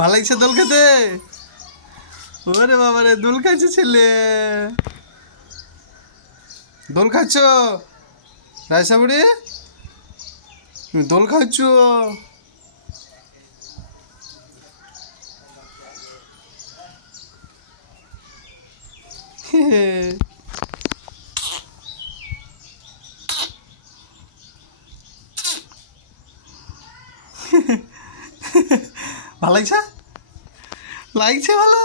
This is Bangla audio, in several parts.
ভালো লাগছে দোল খেতে? ওরে বাবা রে, দোল খাইছে ছেলে। দোল খাচ্ছ রায়সা বুড়ি? দোল খাচ্ছ? ভালো লাগছে? লাগছে ভালো,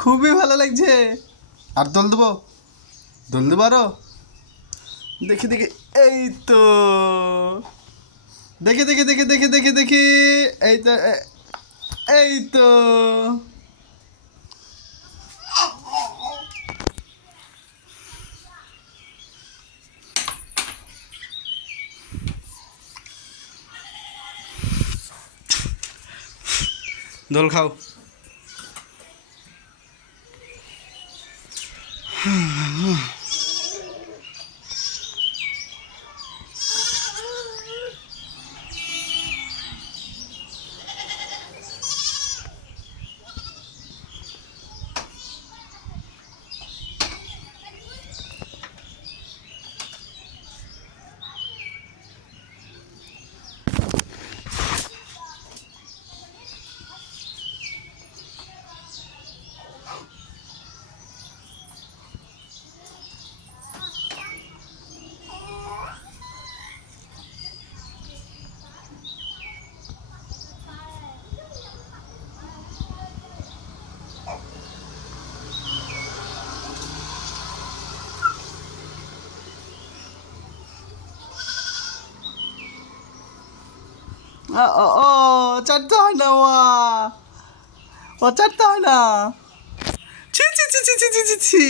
খুবই ভালো লাগছে। আর দোল দেবো? দোল দেবো আরো? দেখি দেখি, এই তো দেখি দেখি দেখি দেখি দেখি দেখি, এই তো এই তো। দোল খাও। ও চাটতে হয় না, ও চাটতে হয় না। ছি ছি ছি ছি ছি ছি ছি ছি,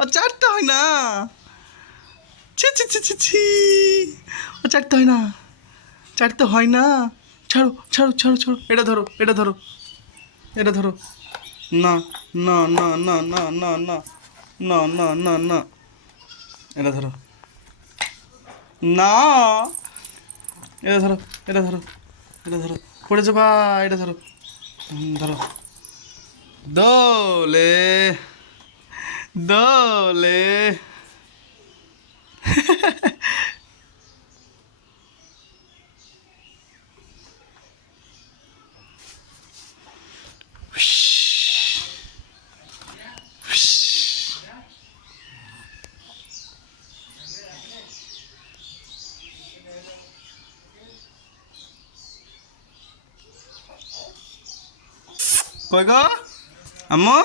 ও চাটতে হয় না। ছি ছি ছি ছি ছি, ও চাটতে হয় না, চাটতে হয় না। ছাড়ো ছাড়ো ছাড়ো ছাড়ো, এটা ধরো এটা ধরো, এটা ধরো। না না না না না না না না না না না, এটা ধরো। না, এটা ধরো, এটা ধরো, এটা ধরো, পড়ে যাবা। এটা ধরো, ধরো। দোলে দোলে। কই গো আম্মু?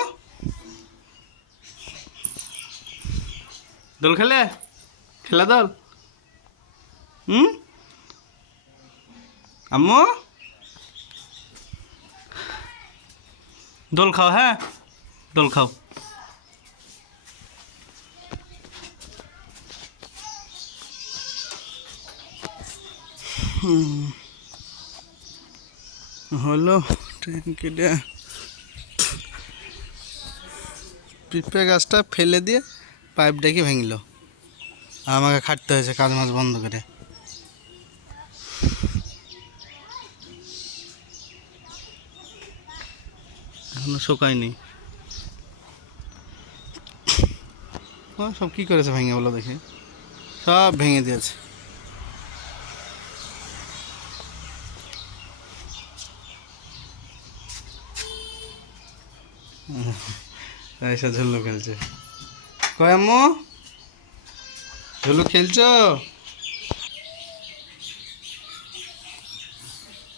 দোল খেলে? খেলা দোল? আম্মু দোল খাও, হ্যাঁ দোল খাও। হলো ট্যাঙ্কিটা, পিঁপড়ে গাছটা ফেলে দিয়ে পাইপটাকে ভেঙল, আর আমাকে খাটতে হয়েছে কাজ মাছ বন্ধ করে। এখনো শোকায়নি। সব কী করেছে ভেঙে বলো দেখি? সব ভেঙে দিয়েছে। এসে ঝুল্লু খেলছে। কয় আম্মু, ঝুল্লু খেলছো?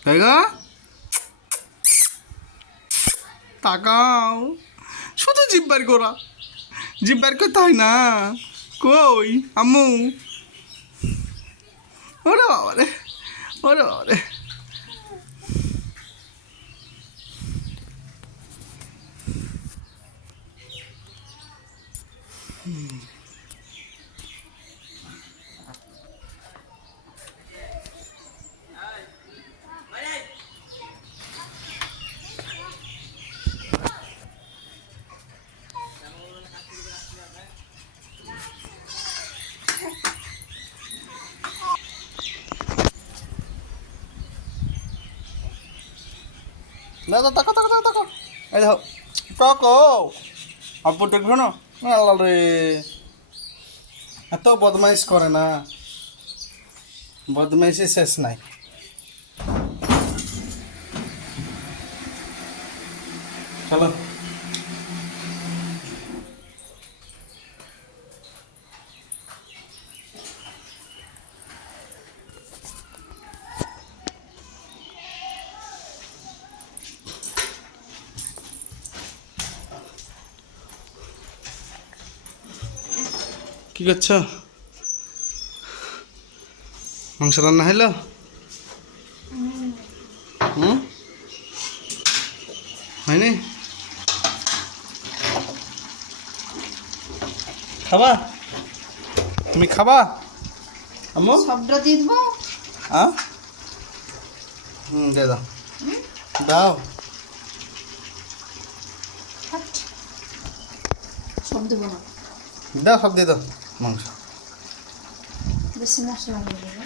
তাই গো, তাকাও, শুধু জিভ বার করা, জিভ বার করতে হয় না। কই আম্মু? ওরে বাবা রে, ওরে বাবা রে। দাদা তাকো তাকো তাকো তাকো এই দেখো তাকো আপু দেখো না আল্লাহ রে এত বদমাইশ করে না বদমাইশি শেষ নাই চলো কি করছো মাংস রান্না হইলো হয়নি খাবা তুমি খাবা আম্মু শব্দ দিয়ে দেবো হ্যাঁ দিয়ে দাও দাও সব দেবো না দাও সব দিয়ে দাও মাংস বেশি মশলা দিয়ে দেবো